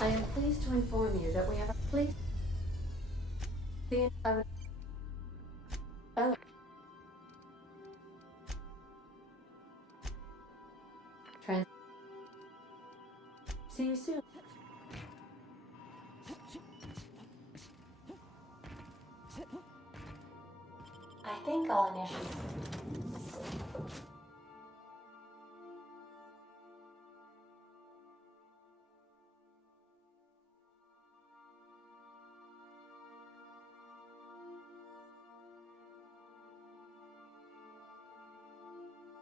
I am pleased to inform you that we have a please. The I would. Oh. Trans. See you soon. I think I'll initiate.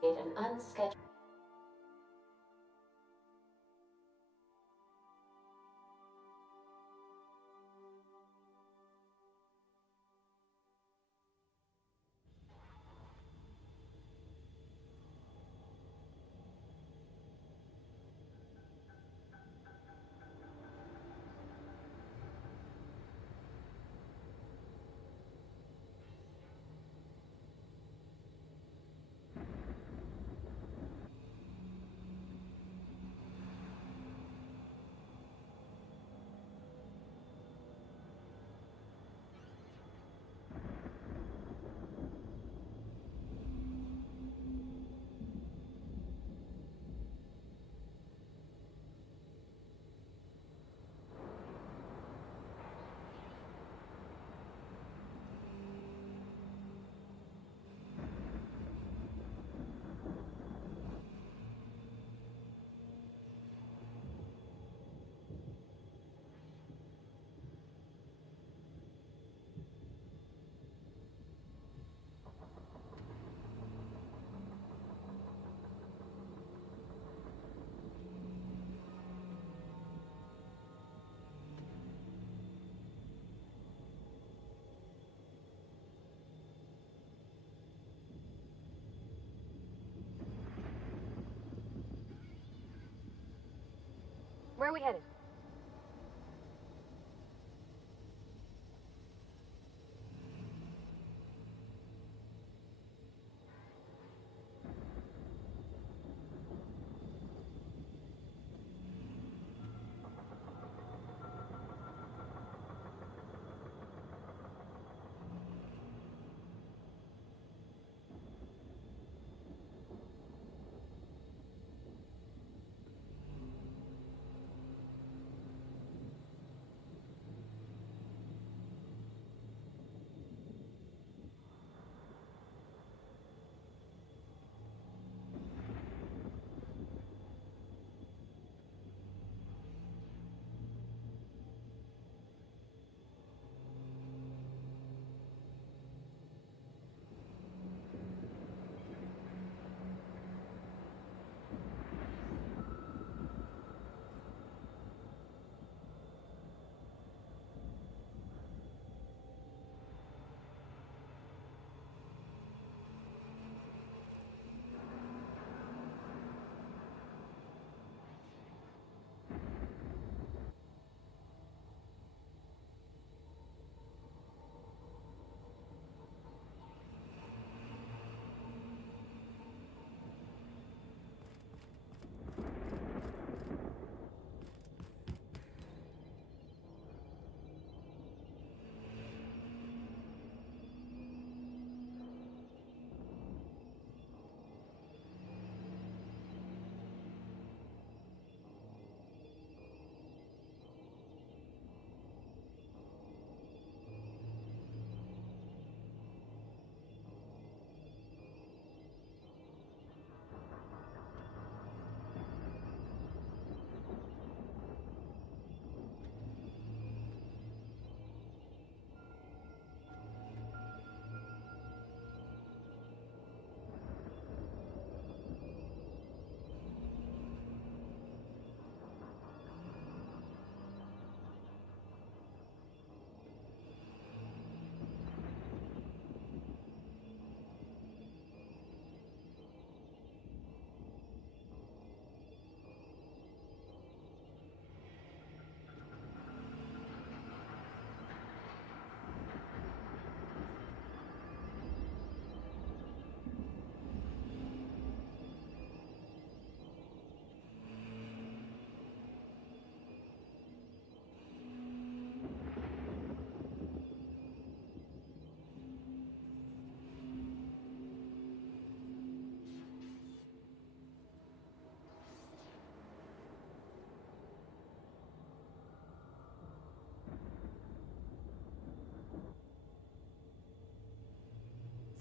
An unscheduled. Where are we headed?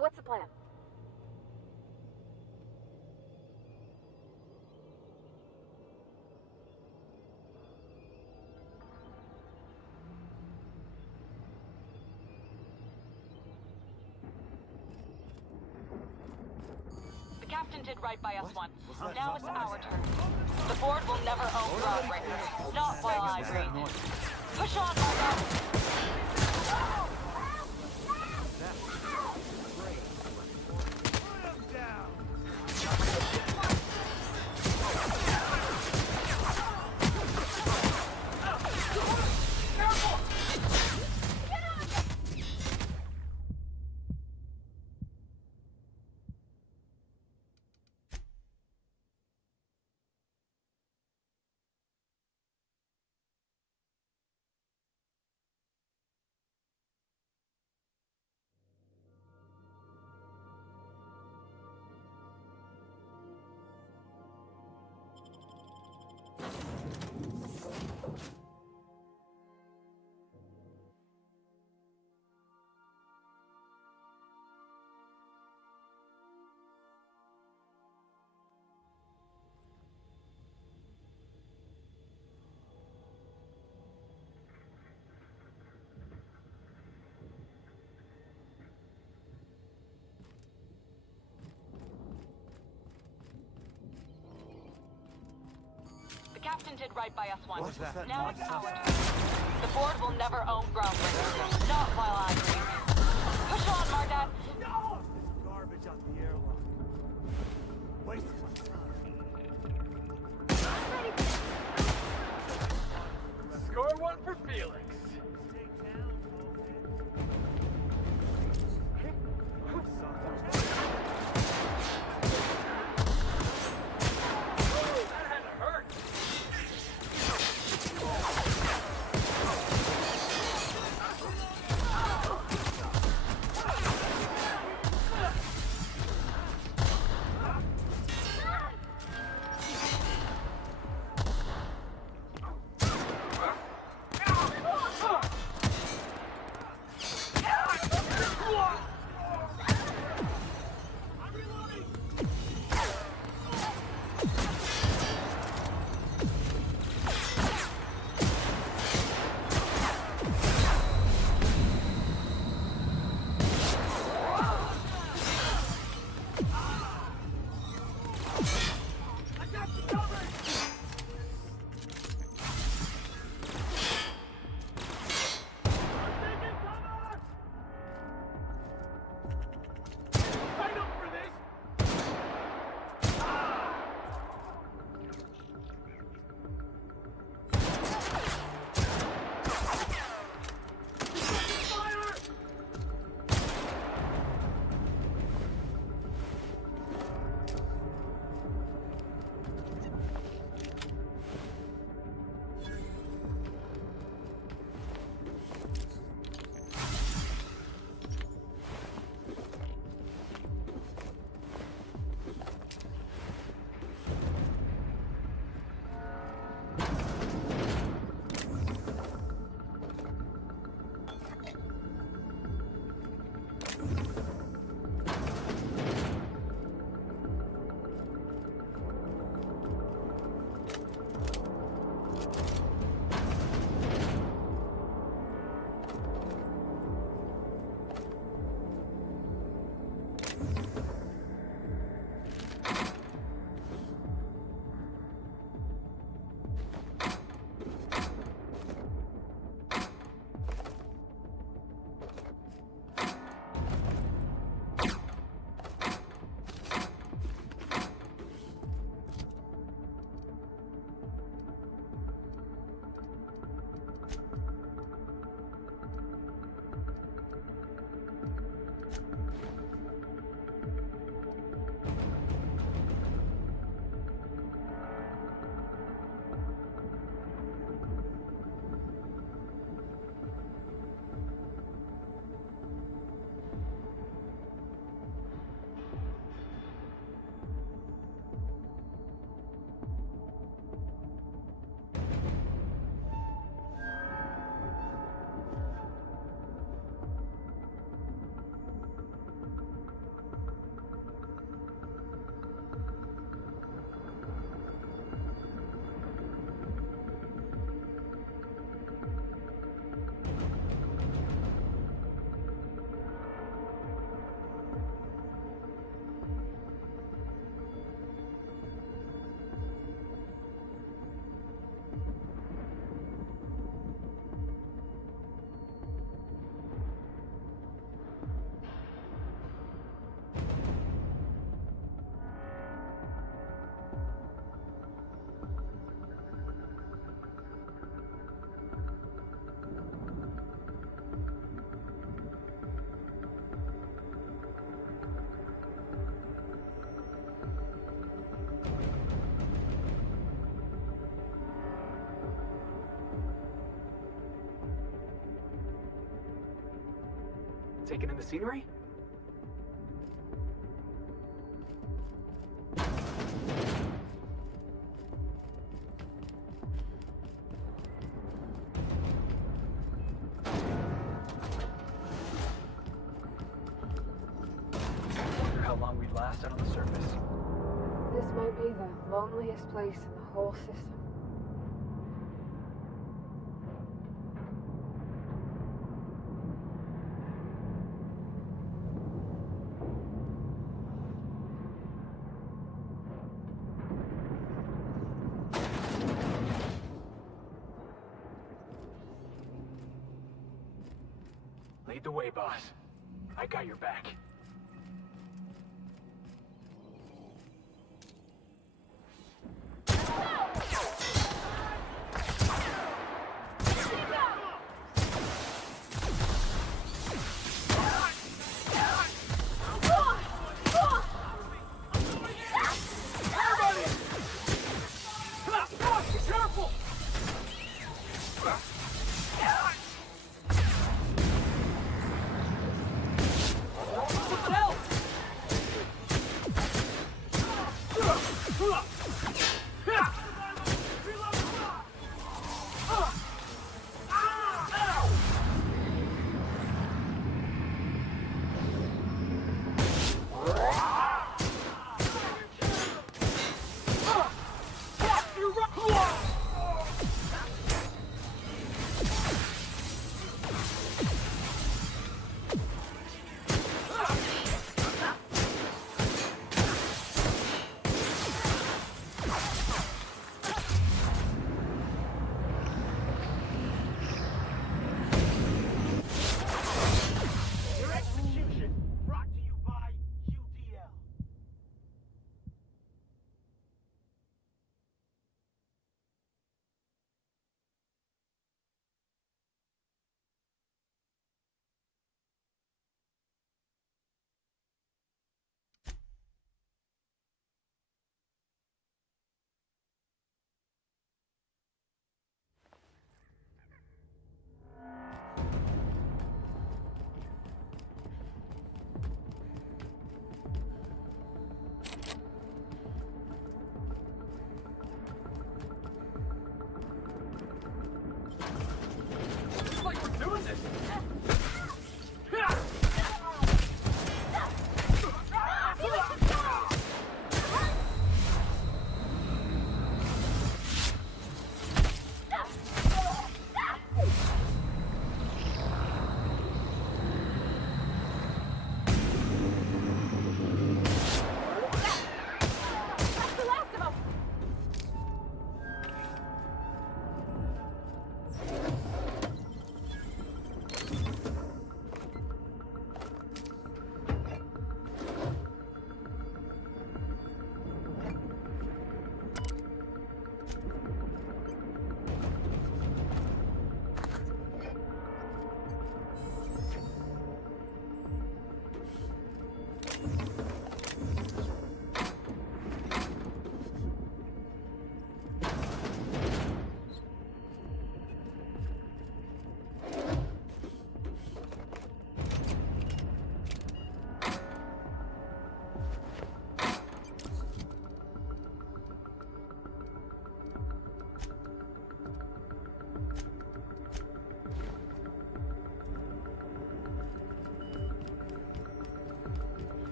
So what's the plan? The captain did right by us once. Now it's our turn. The board will never own Groundbreakers. Not while I reign. Push on, Margot! The captain did right by us once. Now it's our turn. The board will never own Groundbreakers. Not while I reign. Push on, Margot! No! This garbage out the airlock. Wasted my time. Score one for Felix. That had to hurt. Taking in the scenery? Wonder how long we'd last out on the surface. This might be the loneliest place in the whole system. Lead the way, boss. I got your back.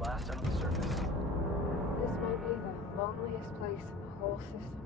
last out on the surface. This might be the loneliest place in the whole system.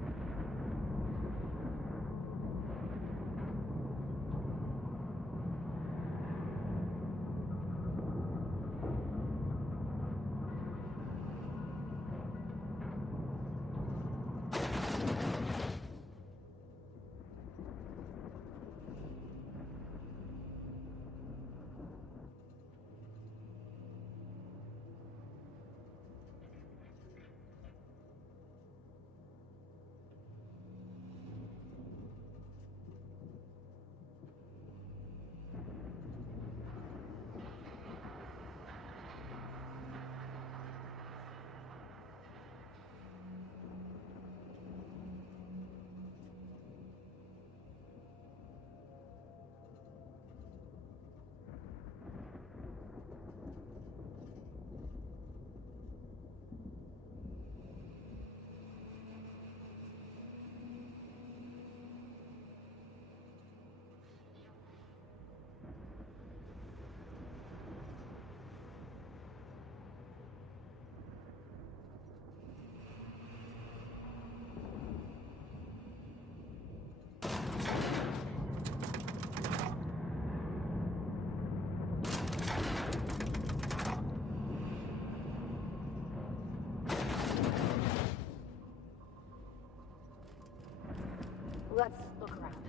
Let's look around.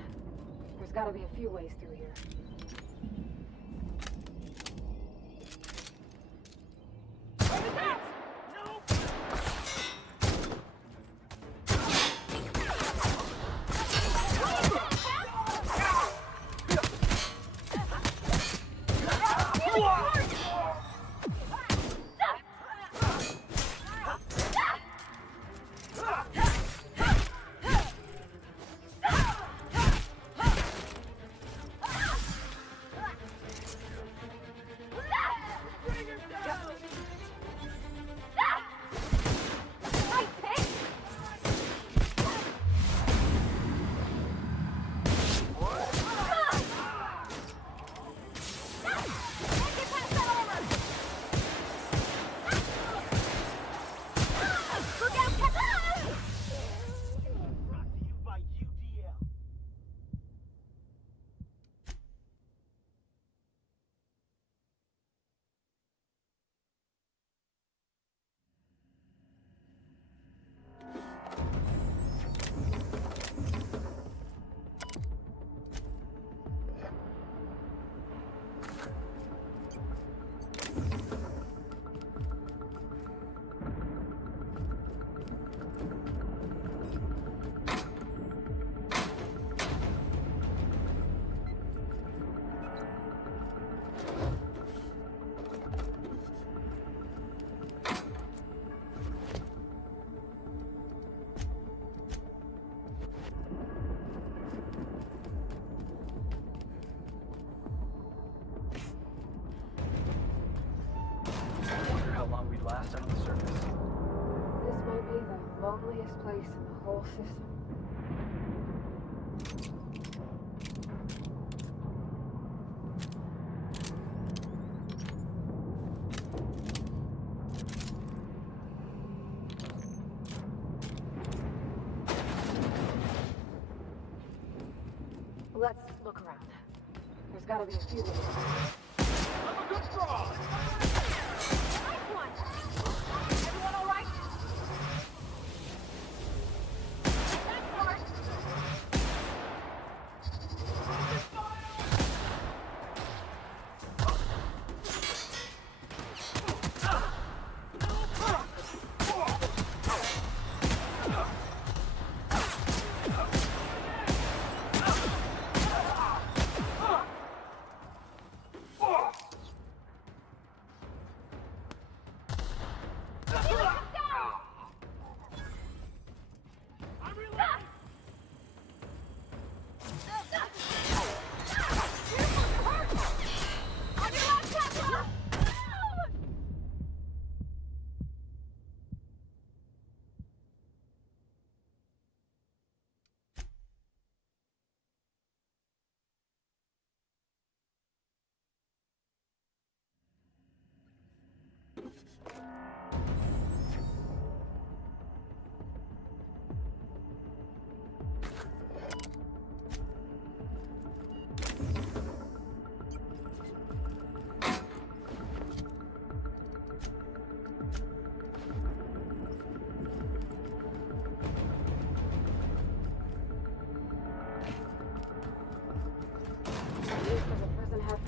There's gotta be a few ways through here. Brought to you by UDL. Wonder how long we'd last on the surface. This may be the loneliest place in the whole system. Let's look around. There's gotta be a few ways. I'm a good fraud. Nice one! Everyone all right? Thanks, Mark.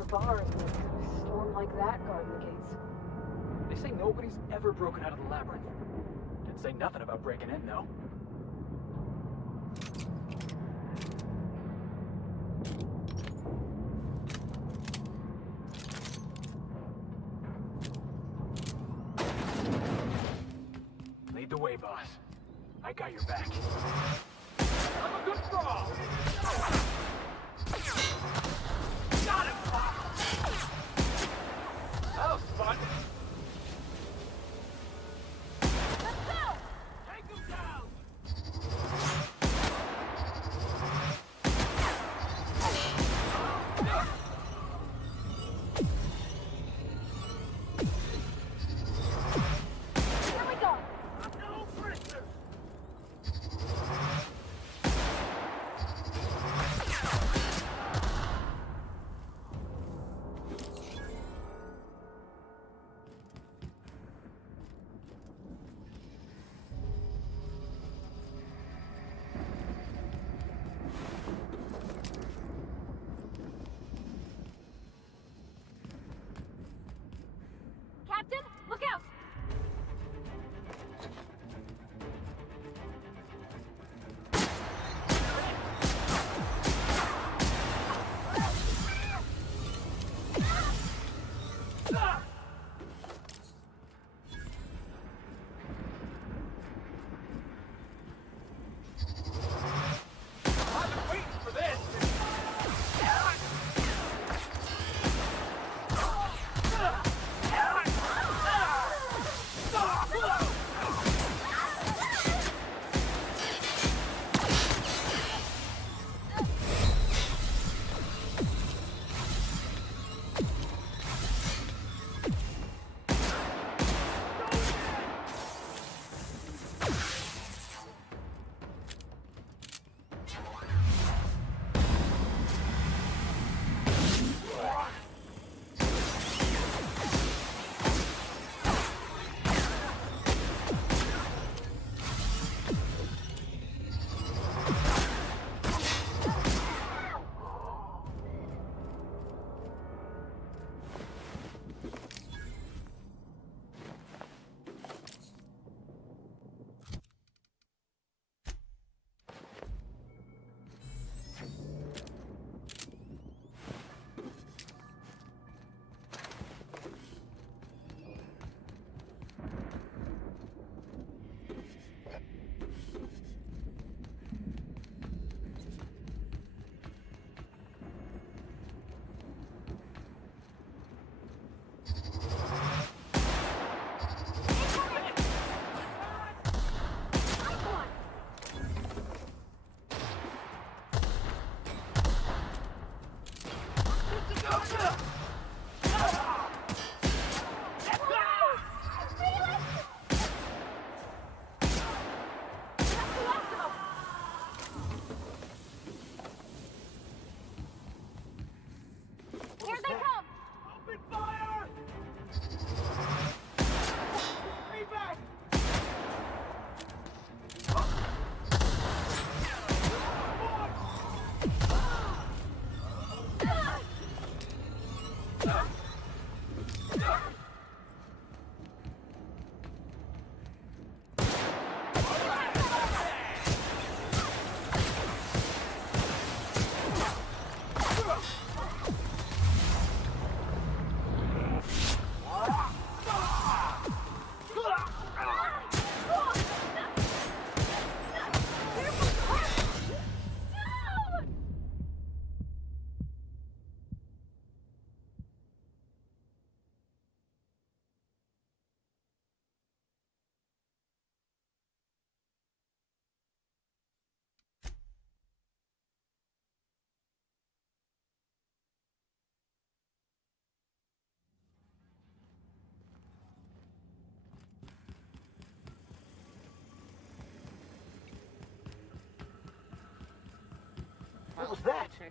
Bars when a storm like that guarding the gates. They say nobody's ever broken out of the labyrinth. Didn't say nothing about breaking in, though. Lead the way, boss. I got your back. I'm a good fraud. Got him. That was fun. Let's go! Take him down. Here we go! No prisoners.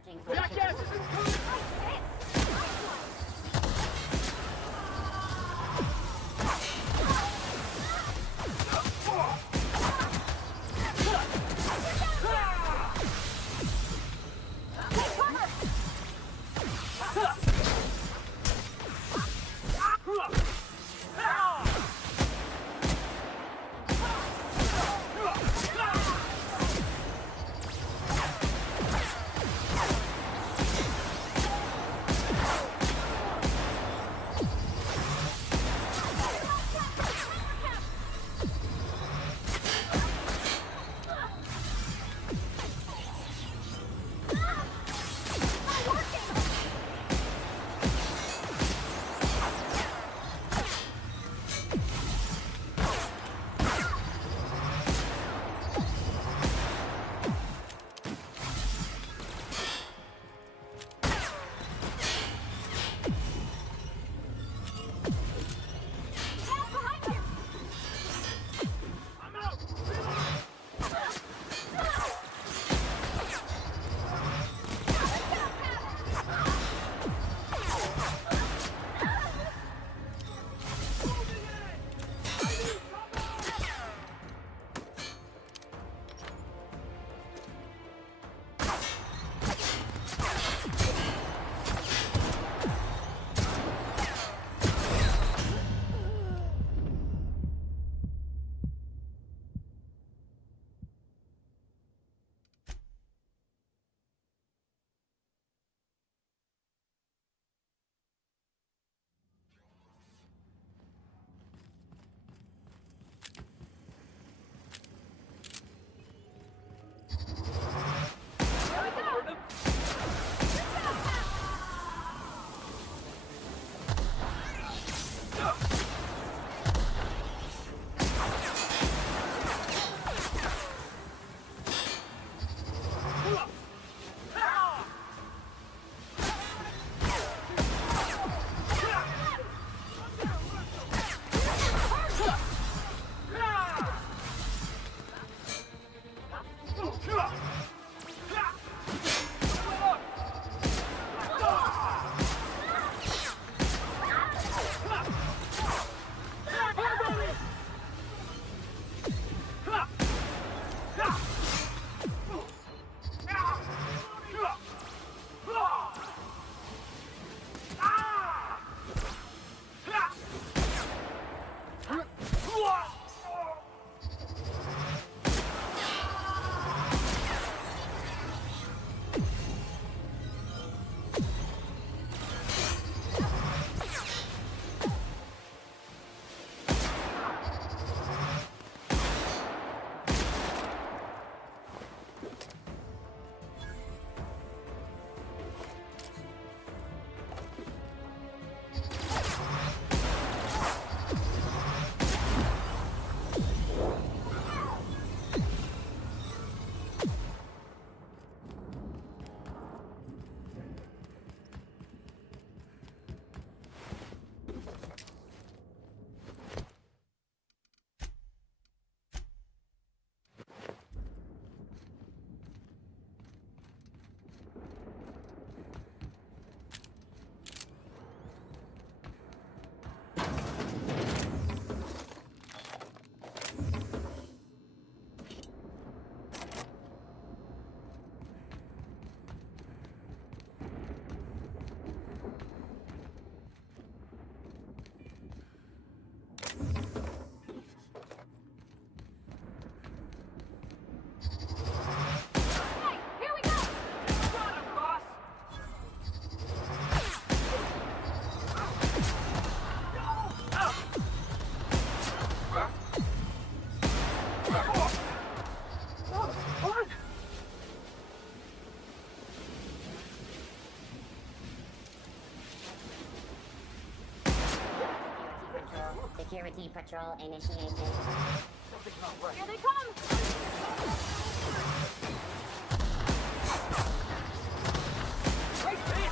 Jackass is included! Security patrol initiated. Something's not right. Here they come! Right there!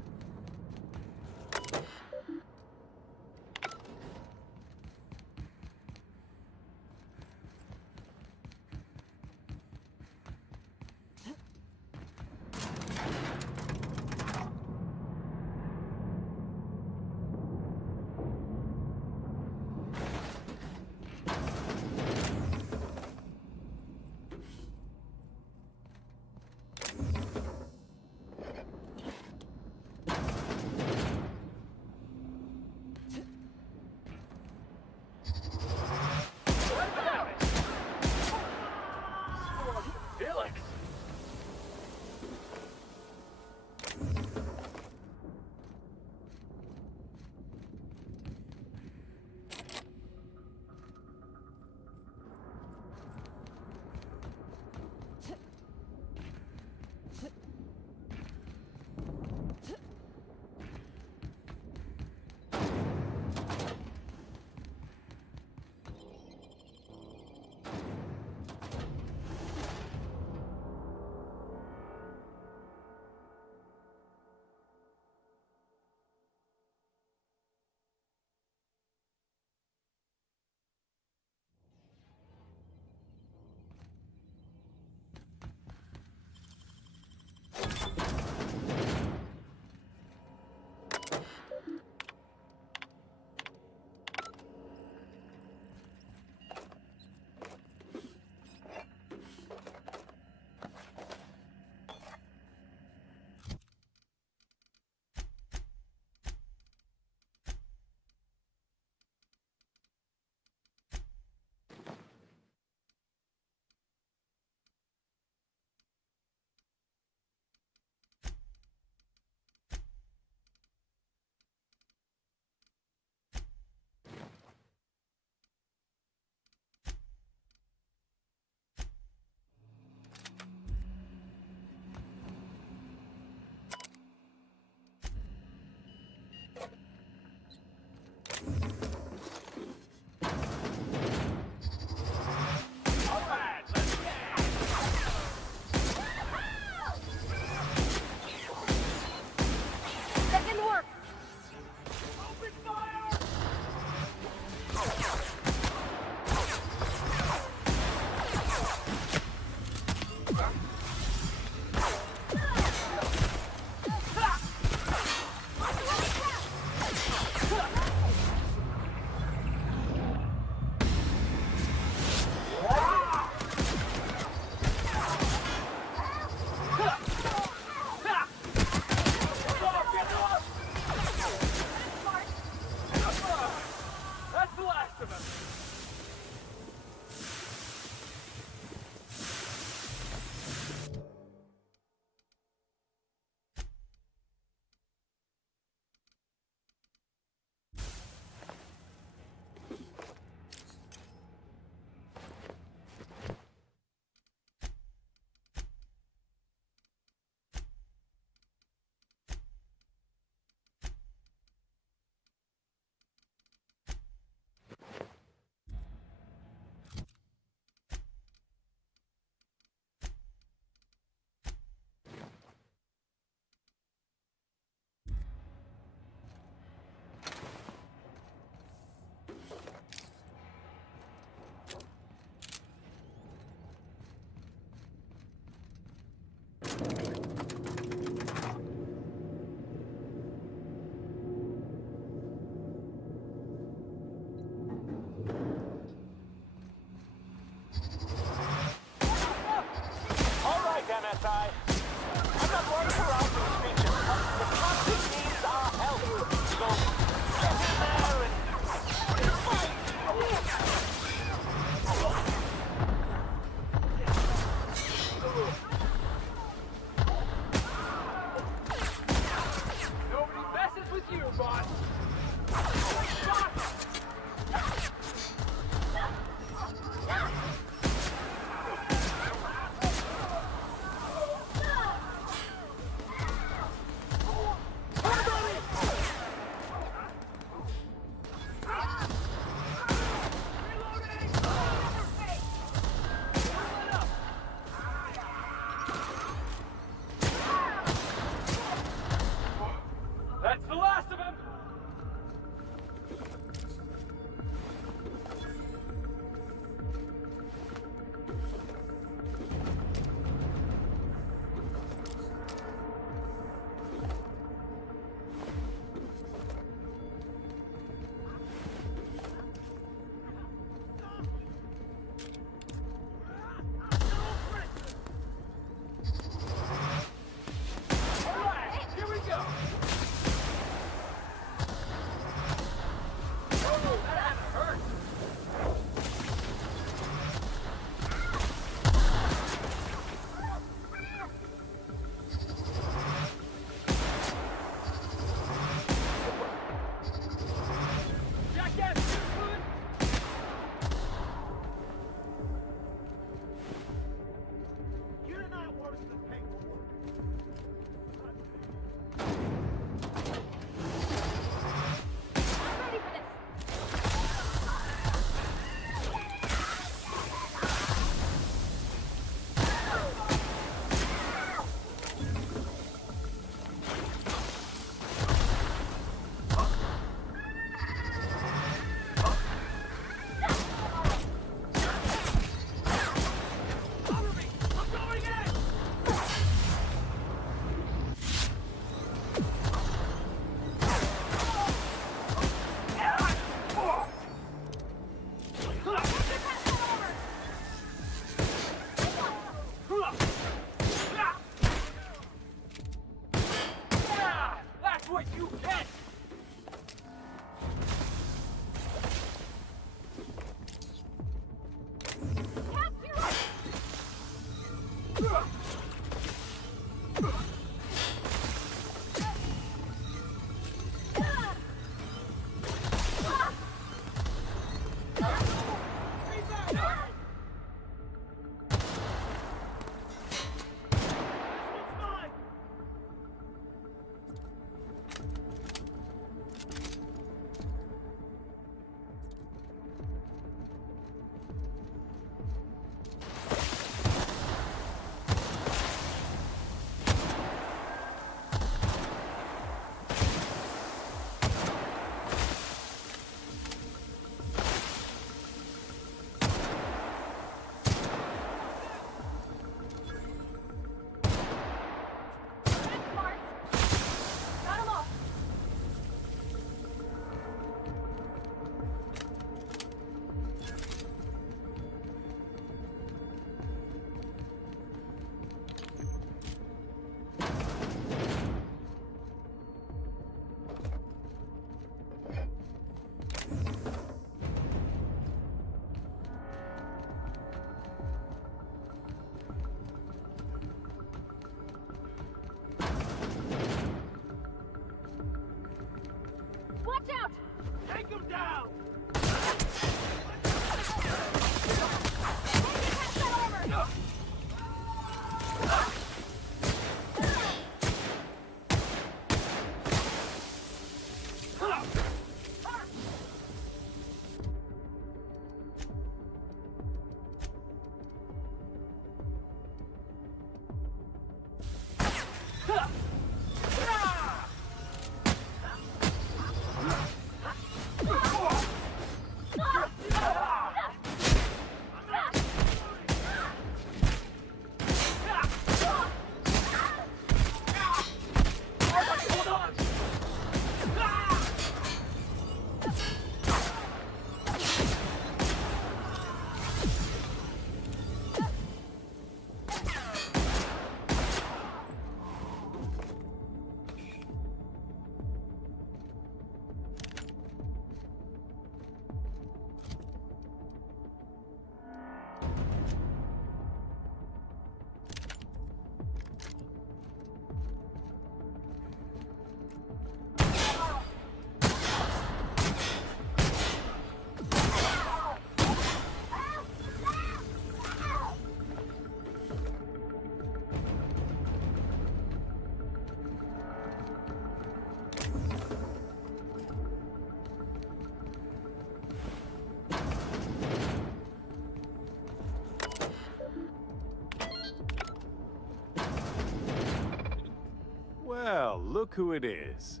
look who it is.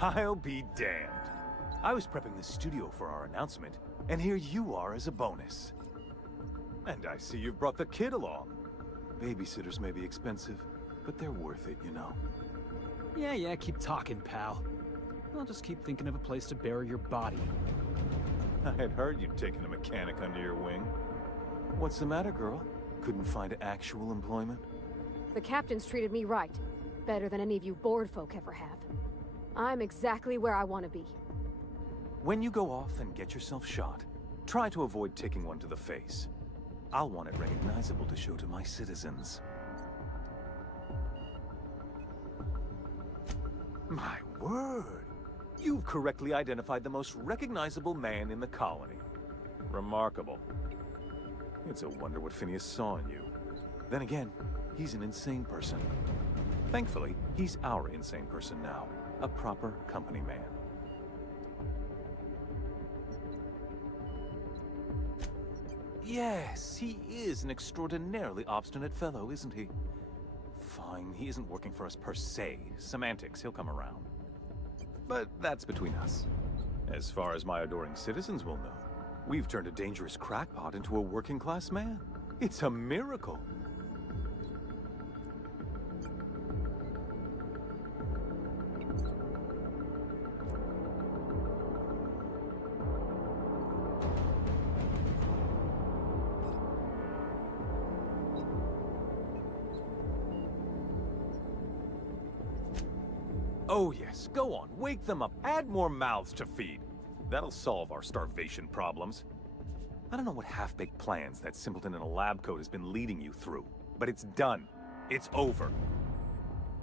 I'll be damned. I was prepping the studio for our announcement, and here you are as a bonus. And I see you've brought the kid along. Babysitters may be expensive, but they're worth it, you know. Yeah, keep talking, pal. I'll just keep thinking of a place to bury your body. I had heard you'd taken a mechanic under your wing. What's the matter, girl? Couldn't find actual employment? The captain's treated me right. Better than any of you bored folk ever have. I'm exactly where I want to be. When you go off and get yourself shot, try to avoid taking one to the face. I'll want it recognizable to show to my citizens. My word! You've correctly identified the most recognizable man in the colony. Remarkable. It's a wonder what Phineas saw in you. Then again, he's an insane person. Thankfully, he's our insane person now. A proper company man. Yes, he is an extraordinarily obstinate fellow, isn't he? Fine, he isn't working for us per se. Semantics, he'll come around. But that's between us. As far as my adoring citizens will know, we've turned a dangerous crackpot into a working-class man. It's a miracle. Oh yes, go on, wake them up, add more mouths to feed. That'll solve our starvation problems. I don't know what half-baked plans that simpleton in a lab coat has been leading you through, but it's done. It's over.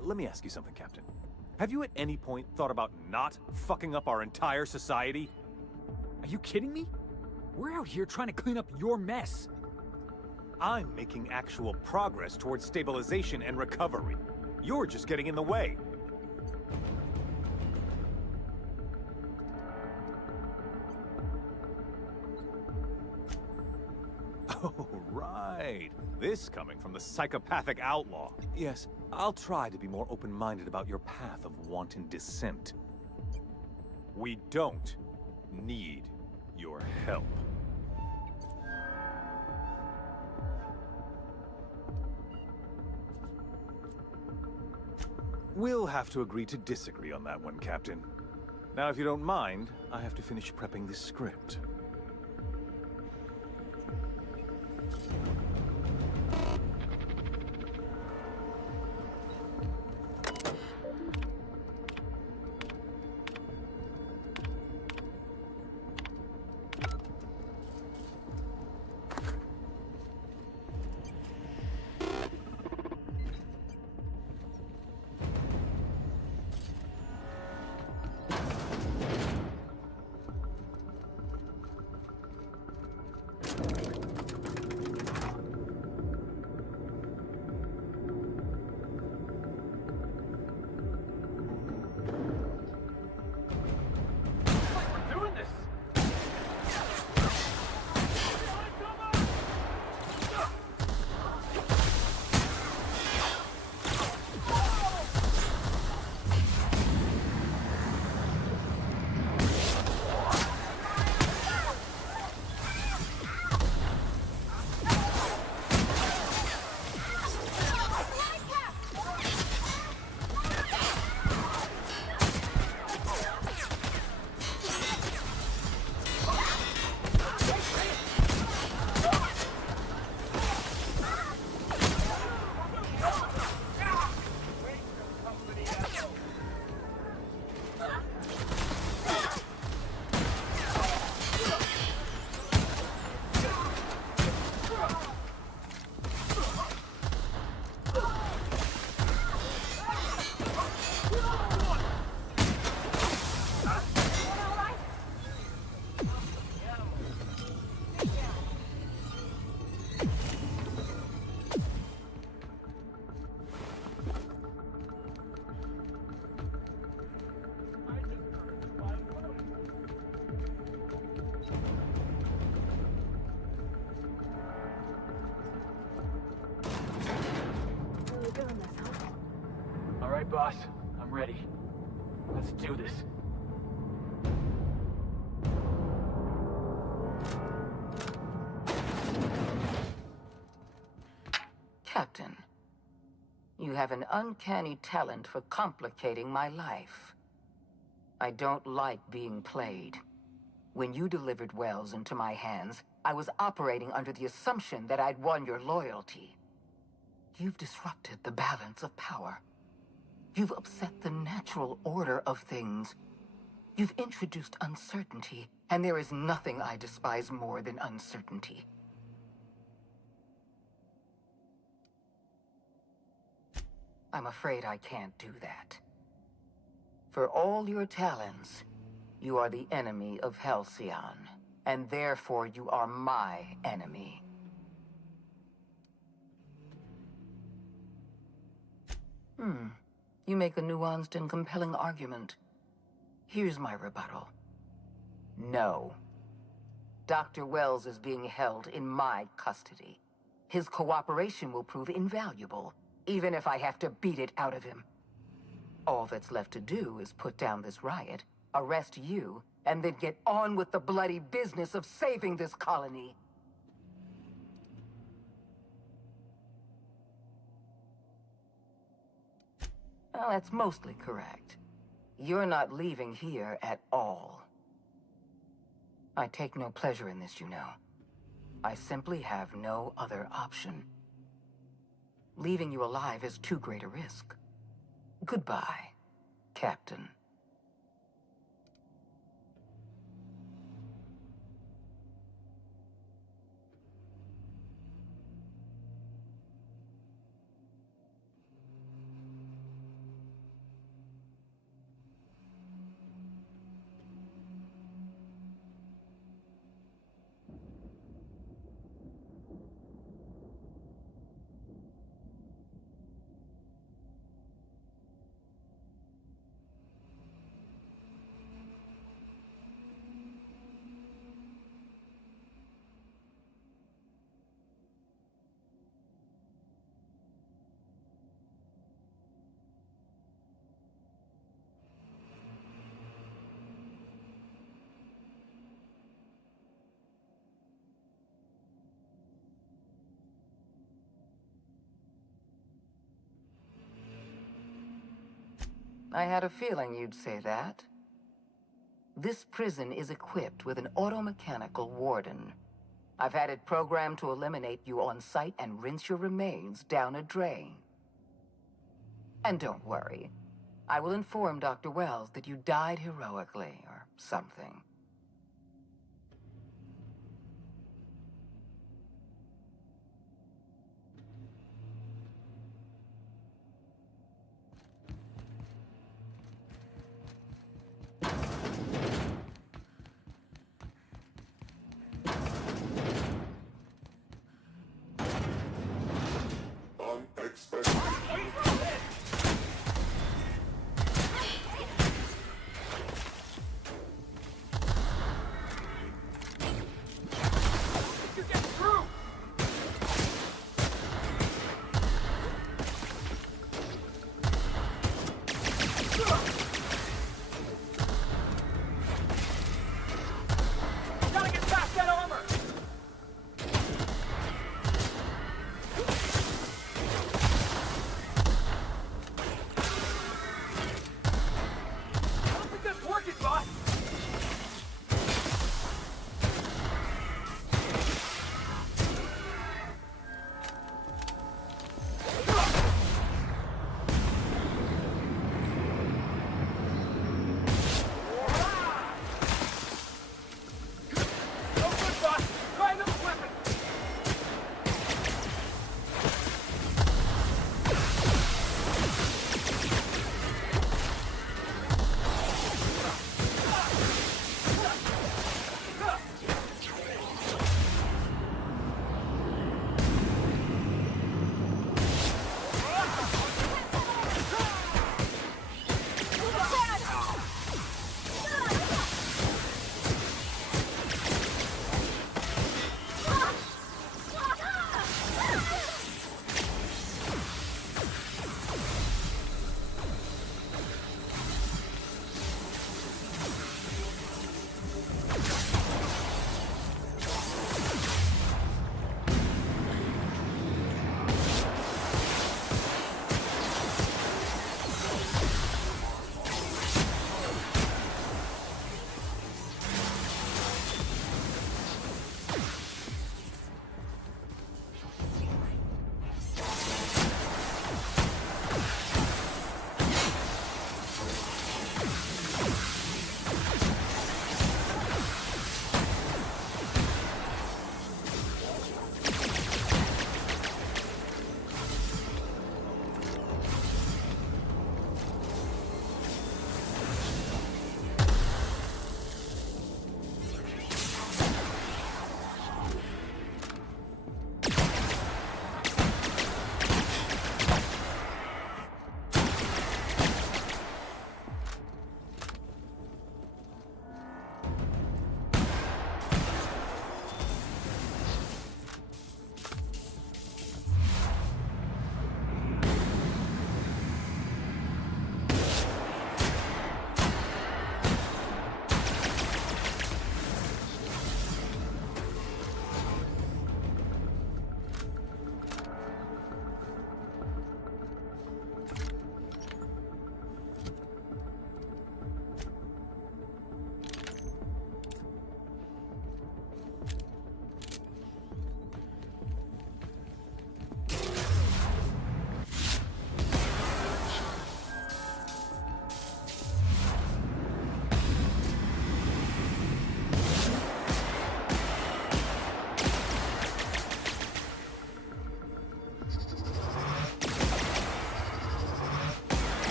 Let me ask you something, Captain. Have you at any point thought about not fucking up our entire society? Are you kidding me? We're out here trying to clean up your mess. I'm making actual progress towards stabilization and recovery. You're just getting in the way. Oh, right. This coming from the psychopathic outlaw. Yes, I'll try to be more open-minded about your path of wanton dissent. We don't need your help. We'll have to agree to disagree on that one, Captain. Now, if you don't mind, I have to finish prepping this script. boss. I'm ready. Let's do this. Captain, you have an uncanny talent for complicating my life. I don't like being played. When you delivered Wells into my hands, I was operating under the assumption that I'd won your loyalty. You've disrupted the balance of power. You've upset the natural order of things. You've introduced uncertainty, and there is nothing I despise more than uncertainty. I'm afraid I can't do that. For all your talents, you are the enemy of Halcyon, and therefore you are my enemy. You make a nuanced and compelling argument. Here's my rebuttal. No. Dr. Wells is being held in my custody. His cooperation will prove invaluable, even if I have to beat it out of him. All that's left to do is put down this riot, arrest you, and then get on with the bloody business of saving this colony. Well, that's mostly correct. You're not leaving here at all. I take no pleasure in this, you know. I simply have no other option. Leaving you alive is too great a risk. Goodbye, Captain. I had a feeling you'd say that. This prison is equipped with an automechanical warden. I've had it programmed to eliminate you on sight and rinse your remains down a drain. And don't worry. I will inform Dr. Wells that you died heroically, or something.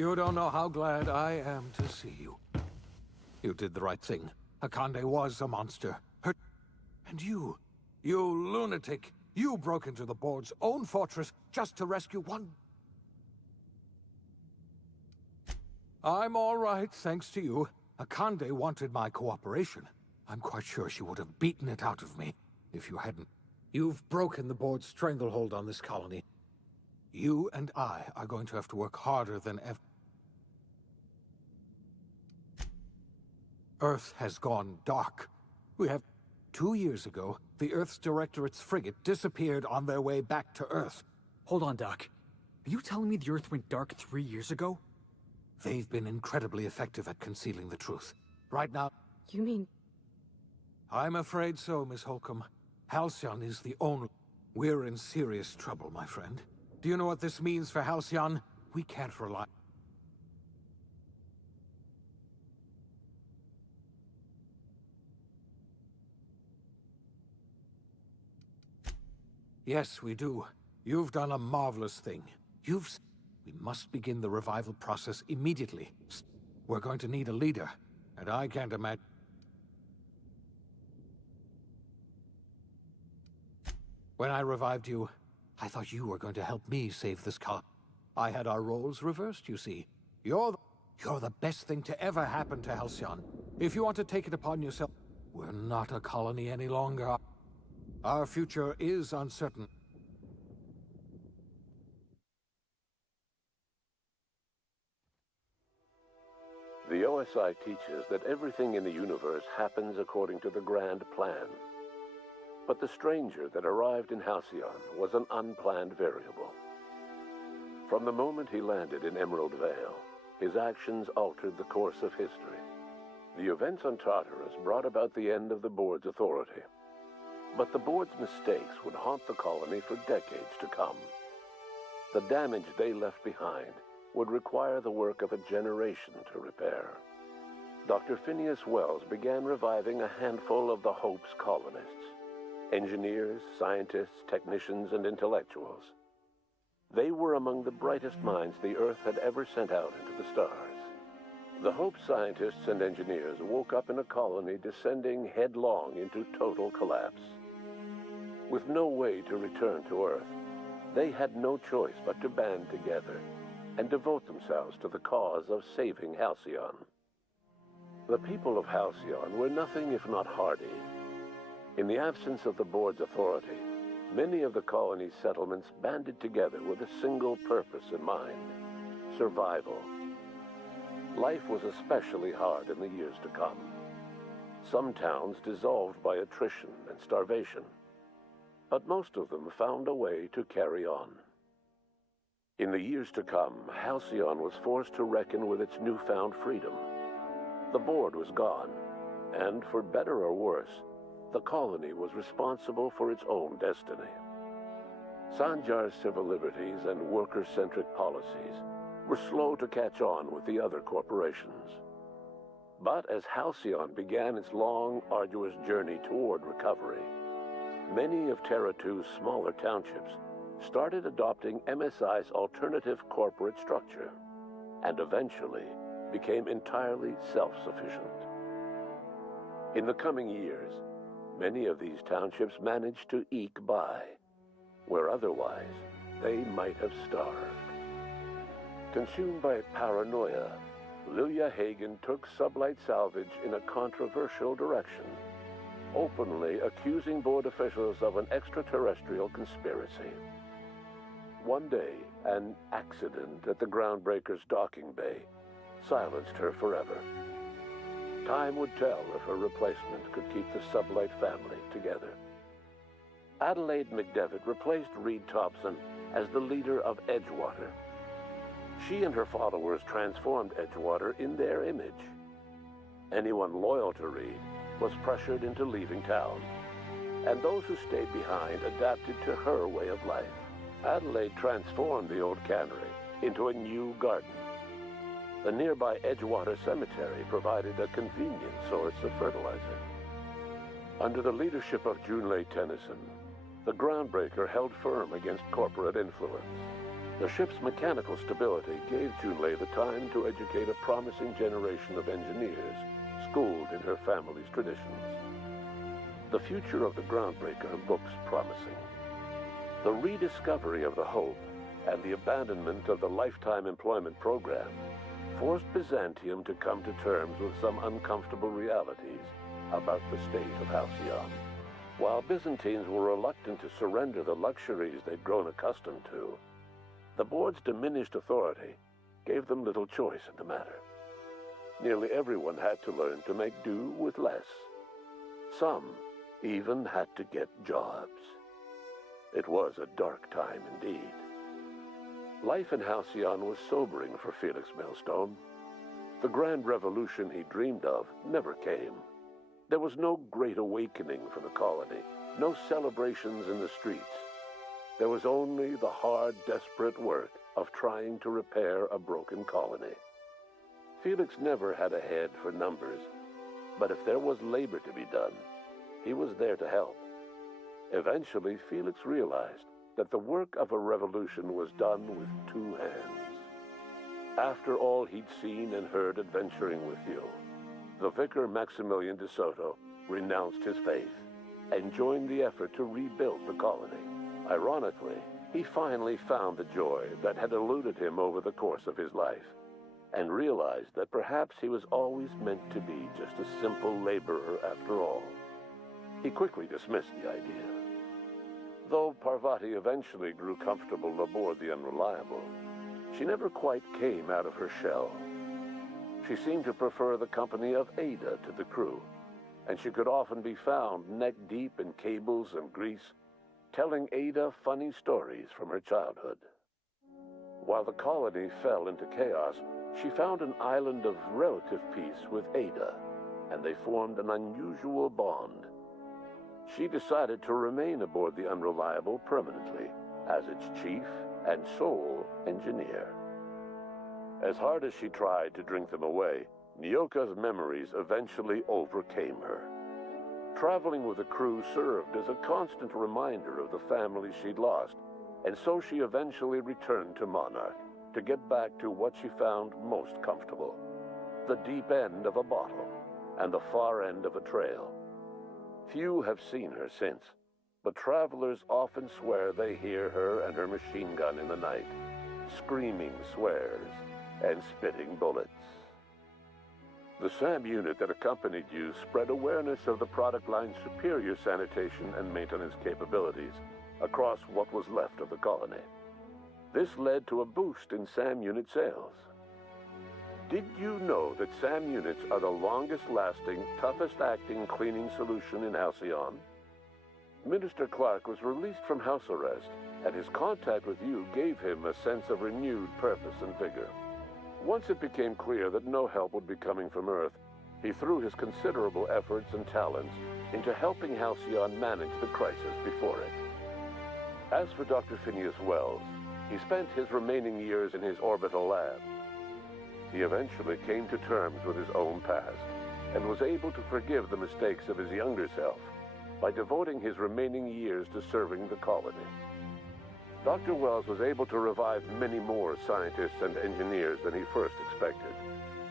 You don't know how glad I am to see you. You did the right thing. Akande was a monster. And you lunatic, you broke into the board's own fortress just to rescue one... I'm all right, thanks to you. Akande wanted my cooperation. I'm quite sure she would have beaten it out of me if you hadn't. You've broken the board's stranglehold on this colony. You and I are going to have to work harder than ever. Earth has gone dark. We have... 2 years ago, the Earth's Directorate's frigate disappeared on their way back to Earth. Hold on, Doc. Are you telling me the Earth went dark 3 years ago? They've been incredibly effective at concealing the truth. Right now... You mean... I'm afraid so, Miss Holcomb. Halcyon is the only... We're in serious trouble, my friend. Do you know what this means for Halcyon? We can't rely... Yes, we do. You've done a marvelous thing. We must begin the revival process immediately. We're going to need a leader, and I can't imagine... When I revived you, I thought you were going to help me save this colony. I had our roles reversed, you see. You're the best thing to ever happen to Halcyon. If you want to take it upon yourself, we're not a colony any longer. Our future is uncertain. The OSI teaches that everything in the universe happens according to the grand plan. But the stranger that arrived in Halcyon was an unplanned variable. From the moment he landed in Emerald Vale, his actions altered the course of history. The events on Tartarus brought about the end of the board's authority. But the board's mistakes would haunt the colony for decades to come. The damage they left behind would require the work of a generation to repair. Dr. Phineas Wells began reviving a handful of the Hope's colonists. Engineers, scientists, technicians, and intellectuals. They were among the brightest minds the Earth had ever sent out into the stars. The Hope scientists and engineers woke up in a colony descending headlong into total collapse. With no way to return to Earth, they had no choice but to band together and devote themselves to the cause of saving Halcyon. The people of Halcyon were nothing if not hardy. In the absence of the board's authority, many of the colony's settlements banded together with a single purpose in mind: survival. Life was especially hard in the years to come. Some towns dissolved by attrition and starvation, but most of them found a way to carry on. In the years to come, Halcyon was forced to reckon with its newfound freedom. The board was gone, and for better or worse, the colony was responsible for its own destiny. Sanjar's civil liberties and worker-centric policies were slow to catch on with the other corporations. But as Halcyon began its long, arduous journey toward recovery, many of Terra 2's smaller townships started adopting MSI's alternative corporate structure, and eventually became entirely self-sufficient. In the coming years, many of these townships managed to eke by, where otherwise they might have starved. Consumed by paranoia, Lilia Hagen took Sublight Salvage in a controversial direction, openly accusing board officials of an extraterrestrial conspiracy. One day, an accident at the Groundbreaker's docking bay silenced her forever. Time would tell if her replacement could keep the Sublight family together. Adelaide McDevitt replaced Reed Thompson as the leader of Edgewater. She and her followers transformed Edgewater in their image. Anyone loyal to Reed was pressured into leaving town, and those who stayed behind adapted to her way of life. Adelaide transformed the old cannery into a new garden. The nearby Edgewater Cemetery provided a convenient source of fertilizer. Under the leadership of Junlei Tennyson, the Groundbreaker held firm against corporate influence. The ship's mechanical stability gave Junlei the time to educate a promising generation of engineers, schooled in her family's traditions. The future of the Groundbreaker looks promising. The rediscovery of the Hope and the abandonment of the lifetime employment program forced Byzantium to come to terms with some uncomfortable realities about the state of Halcyon. While Byzantines were reluctant to surrender the luxuries they'd grown accustomed to, the board's diminished authority gave them little choice in the matter. Nearly everyone had to learn to make do with less. Some even had to get jobs. It was a dark time indeed. Life in Halcyon was sobering for Felix Millstone. The grand revolution he dreamed of never came. There was no great awakening for the colony, no celebrations in the streets. There was only the hard, desperate work of trying to repair a broken colony. Felix never had a head for numbers, but if there was labor to be done, he was there to help. Eventually, Felix realized that the work of a revolution was done with two hands. After all he'd seen and heard adventuring with you, the vicar Maximilian de Soto renounced his faith and joined the effort to rebuild the colony. Ironically, he finally found the joy that had eluded him over the course of his life, and realized that perhaps he was always meant to be just a simple laborer after all. He quickly dismissed the idea. Though Parvati eventually grew comfortable aboard the Unreliable, she never quite came out of her shell. She seemed to prefer the company of Ada to the crew, and she could often be found neck-deep in cables and grease, telling Ada funny stories from her childhood. While the colony fell into chaos, she found an island of relative peace with Ada, and they formed an unusual bond. She decided to remain aboard the Unreliable permanently as its chief and sole engineer. As hard as she tried to drink them away, Nyoka's memories eventually overcame her. Traveling with the crew served as a constant reminder of the family she'd lost, and so she eventually returned to Monarch to get back to what she found most comfortable: the deep end of a bottle and the far end of a trail. Few have seen her since, but travelers often swear they hear her and her machine gun in the night, screaming swears and spitting bullets. The SAM unit that accompanied you spread awareness of the product line's superior sanitation and maintenance capabilities across what was left of the colony. This led to a boost in SAM unit sales. Did you know that SAM units are the longest-lasting, toughest-acting cleaning solution in Halcyon? Minister Clark was released from house arrest, and his contact with you gave him a sense of renewed purpose and vigor. Once it became clear that no help would be coming from Earth, he threw his considerable efforts and talents into helping Halcyon manage the crisis before it. As for Dr. Phineas Wells, he spent his remaining years in his orbital lab. He eventually came to terms with his own past and was able to forgive the mistakes of his younger self by devoting his remaining years to serving the colony. Dr. Wells was able to revive many more scientists and engineers than he first expected,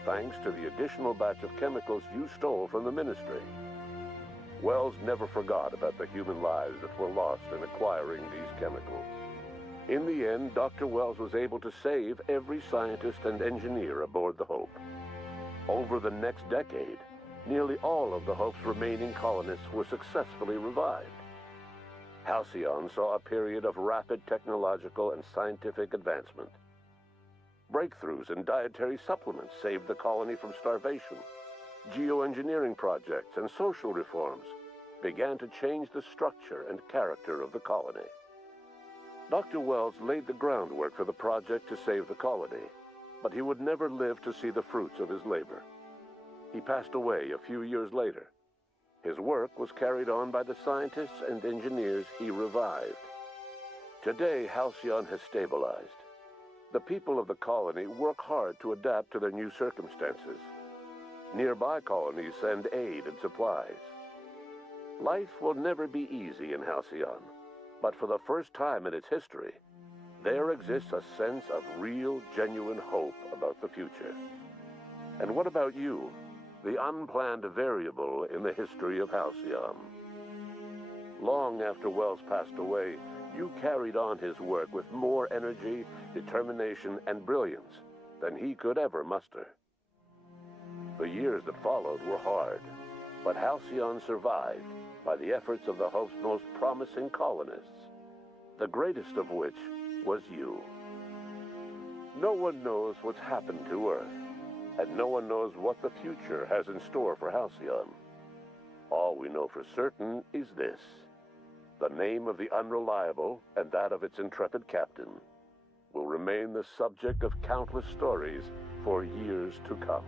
thanks to the additional batch of chemicals you stole from the Ministry. Wells never forgot about the human lives that were lost in acquiring these chemicals. In the end, Dr. Wells was able to save every scientist and engineer aboard the Hope. Over the next decade, nearly all of the Hope's remaining colonists were successfully revived. Halcyon saw a period of rapid technological and scientific advancement. Breakthroughs in dietary supplements saved the colony from starvation. Geoengineering projects and social reforms began to change the structure and character of the colony. Dr. Wells laid the groundwork for the project to save the colony, but he would never live to see the fruits of his labor. He passed away a few years later. His work was carried on by the scientists and engineers he revived. Today, Halcyon has stabilized. The people of the colony work hard to adapt to their new circumstances. Nearby colonies send aid and supplies. Life will never be easy in Halcyon, but for the first time in its history, there exists a sense of real, genuine hope about the future. And what about you, the unplanned variable in the history of Halcyon? Long after Wells passed away, you carried on his work with more energy, determination, and brilliance than he could ever muster. The years that followed were hard, but Halcyon survived by the efforts of the Hope's most promising colonists, the greatest of which was you. No one knows what's happened to Earth, and no one knows what the future has in store for Halcyon. All we know for certain is this: the name of the Unreliable and that of its intrepid captain will remain the subject of countless stories for years to come.